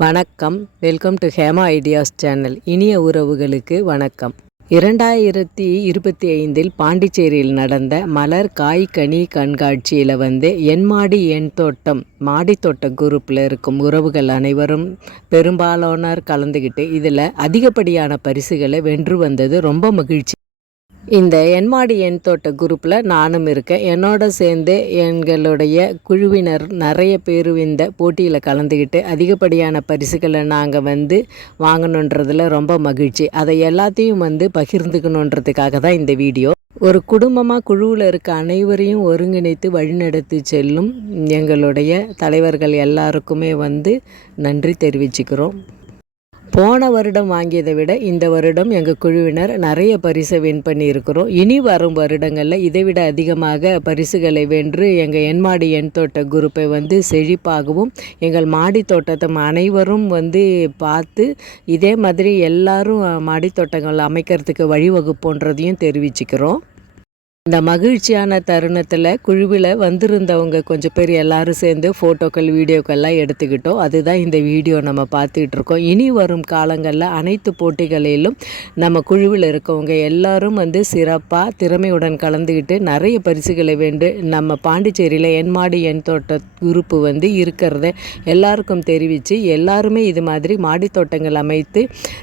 வணக்கம். Welcome to Hema ideas channel இனிய உறவுகளுக்கு வணக்கம். இரண்டாயிரத்தி இருபத்தி ஐந்தில் பாண்டிச்சேரியில் நடந்த மலர் காய் கனி கண்காட்சியில் வந்து என் மாடி என் தோட்டம் மாடித்தோட்ட குரூப்பில் இருக்கும் உறவுகள் அனைவரும் பெரும்பாலானோர் கலந்துக்கிட்டு இதில் அதிகப்படியான பரிசுகளை வென்று வந்தது ரொம்ப மகிழ்ச்சி. இந்த என்மாடி என் தோட்ட குரூப்பில் நானும் இருக்கேன். என்னோட சேர்ந்து எங்களுடைய குழுவினர் நிறைய பேர் இந்த போட்டியில் கலந்துக்கிட்டு அதிகப்படியான பரிசுகளை நாங்கள் வந்து வாங்கணுன்றதில் ரொம்ப மகிழ்ச்சி. அதை எல்லாத்தையும் வந்து பகிர்ந்துக்கணுன்றதுக்காக தான் இந்த வீடியோ. ஒரு குடும்பமாக குழுவில் இருக்க அனைவரையும் ஒருங்கிணைத்து வழிநடத்தி செல்லும் எங்களுடைய தலைவர்கள் எல்லாருக்குமே வந்து நன்றி தெரிவிச்சுக்கிறோம். போன வருடம் வாங்கியதை விட இந்த வருடம் எங்கள் குழுவினர் நிறைய பரிசை வின் பண்ணியிருக்கிறோம். இனி வரும் வருடங்களில் இதை விட அதிகமாக பரிசுகளை வென்று எங்கள் என்மாடி எண் தோட்ட குரூப்பை வந்து செழிப்பாகவும் எங்கள் மாடி தோட்டத்தை அனைவரும் வந்து பார்த்து இதே மாதிரி எல்லாரும் மாடி தோட்டங்கள் அமைக்கிறதுக்கு வழிவகுப்போன்றதையும் தெரிவிச்சுக்கிறோம். இந்த மகிழ்ச்சியான தருணத்தில் குழுவில் வந்திருந்தவங்க கொஞ்சம் பேர் எல்லாரும் சேர்ந்து ஃபோட்டோக்கள் வீடியோக்கள்லாம் எடுத்துக்கிட்டோம். அதுதான் இந்த வீடியோ நம்ம பார்த்துக்கிட்டு இருக்கோம். இனி வரும் காலங்களில் அனைத்து போட்டிகளிலும் நம்ம குழுவில் இருக்கவங்க எல்லாரும் வந்து சிறப்பாக திறமையுடன் கலந்துக்கிட்டு நிறைய பரிசுகளை வேண்டு நம்ம பாண்டிச்சேரியில் என்மாடி என் தோட்ட குரூப்பு வந்து இருக்கிறத எல்லாருக்கும் தெரிவித்து எல்லாருமே இது மாதிரி மாடி தோட்டங்கள் அமைத்து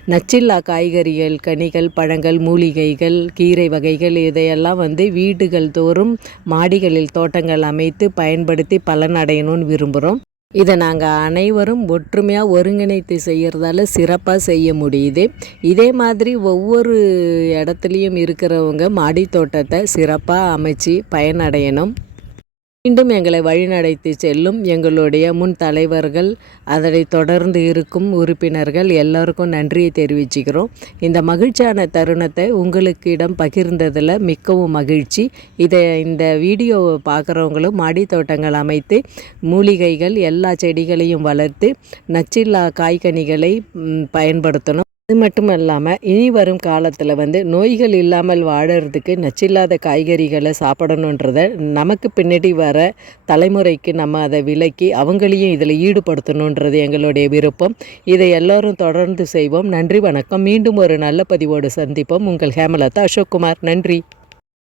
நச்சில்லா காய்கறிகள் கனிகள் பழங்கள் மூலிகைகள் கீரை வகைகள் இதையெல்லாம் வந்து வீடுகள் தோறும் மாடிகளில் தோட்டங்கள் அமைத்து பயன்படுத்தி பலனடையணும்னு விரும்புகிறோம் இதை நாங்கள் அனைவரும் ஒற்றுமையாக ஒருங்கிணைத்து செய்கிறதால சிறப்பாக செய்ய முடியுது. இதே மாதிரி ஒவ்வொரு இடத்துலையும் இருக்கிறவங்க மாடித்தோட்டத்தை சிறப்பாக அமைச்சு பயனடையணும். மீண்டும் எங்களை வழிநடத்தி செல்லும் எங்களுடைய முன் தலைவர்கள் அதனை தொடர்ந்து இருக்கும் உறுப்பினர்கள் எல்லோருக்கும் நன்றியை தெரிவிச்சுக்கிறோம். இந்த மகிழ்ச்சியான தருணத்தை உங்களுக்கு இடம் பகிர்ந்ததில் மிக்கவும் மகிழ்ச்சி. இதை இந்த வீடியோவை பார்க்குறவங்களும் மாடித்தோட்டங்கள் அமைத்து மூலிகைகள் எல்லா செடிகளையும் வளர்த்து நச்சில்லா காய்கனிகளை பயன்படுத்தணும். அது மட்டும் இல்லாமல் இனி வரும் காலத்தில் வந்து நோய்கள் இல்லாமல் வாழறதுக்கு நச்சில்லாத காய்கறிகளை சாப்பிடணுன்றத நமக்கு பின்னாடி வர தலைமுறைக்கு நம்ம அதை விலக்கி அவங்களையும் இதில் ஈடுபடுத்தணுன்றது எங்களுடைய விருப்பம். இதை எல்லோரும் தொடர்ந்து செய்வோம். நன்றி வணக்கம். மீண்டும் ஒரு நல்ல பதிவோடு சந்திப்போம். உங்கள் ஹேமலதா அசோக்குமார். நன்றி.